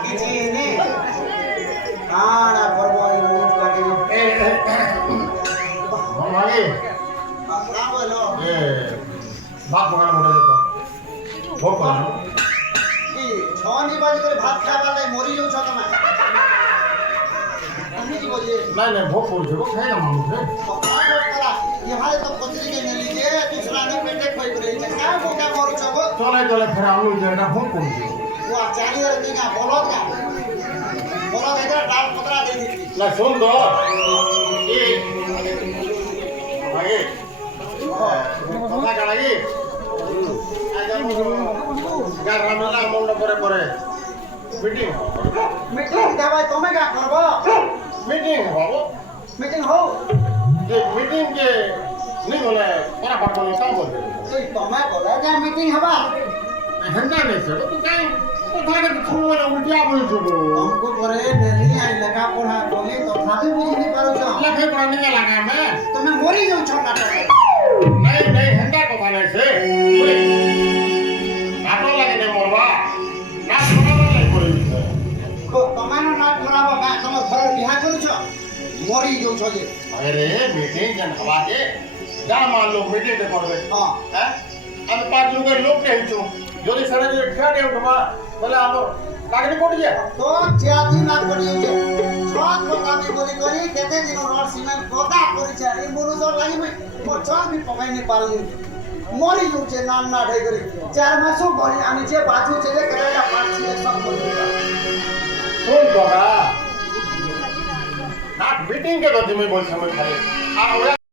ને આડા પરબો ન્યૂઝ લાગે માગે ના બોલો એ ભાત પકાડ મોટે જતો ભોગ પકાડ ઈ 6 ની બાજુ કરે ભાત ખાવા લઈ મરી જઉ છો તમે તમે જી બોલે નહીં નહીં ભોગ પડ છે ભોગ ખાઈ ના માંગુ છે પકડા પકડા યહારે તો પથરી કે નલી છે દૂસરા ને પેટે કોઈ કરે છે કા મોટા કરું છો ગો ચોલે ચોલે ફેર આમલું જેડા ભોગ પડ છે वो चाली और देगा बोलो इधर डाल पकड़ा दे दी લા સુન દો એ માગે પકા કાળાગી ગાર રામલા મોંડ પરે પરે મીટિંગ मीटिंग दवाई तुम्हें क्या करबो मीटिंग बाबू मीटिंग हो ये मीटिंग के नहीं बोले para पाटोले काम बोल तो तुम्हें बोला क्या मीटिंग हवा हंडा नहीं सर तो काय तो थाने छोड़ो ना उल्टिया बोल छो हमको बोले दिल्ली आई लगा पढ़ा बोले तो खाते बुझ नहीं पारो छो लखे प्राणी के लगा मैं तुम्हें मोरी जाऊ छो ना नहीं नहीं हंडा को थाने से नाटो लगे ने मोरवा ना छोड़ा नहीं पड़ी है को तुम्हारा नाक खराब का तुम घर बिहा करू छो मोरी जाऊ छो जे अरे मीटिंग जन हवा के जा मान लो मीटिंग दे पड़वे हां हैं अब पांच लोग नहीं छो जोरी सरे जो ठेडे उठवा बोले हम कागनी कोट गया तो चादी ना पड़ी छे छत पकानी बोली करी केते दिन रोड सीमेंट गोदा करी छे ए मोरू जो लागी मैं मो छत भी पकाई नहीं पारली मोरी जो छे नाम ना ढाई करी 4 मासो भरी आनी छे बाजू छे जे कराया पांच छे सब बोली सुन दोगा ना मीटिंग के तो तुम्हें बोल समय खाली आ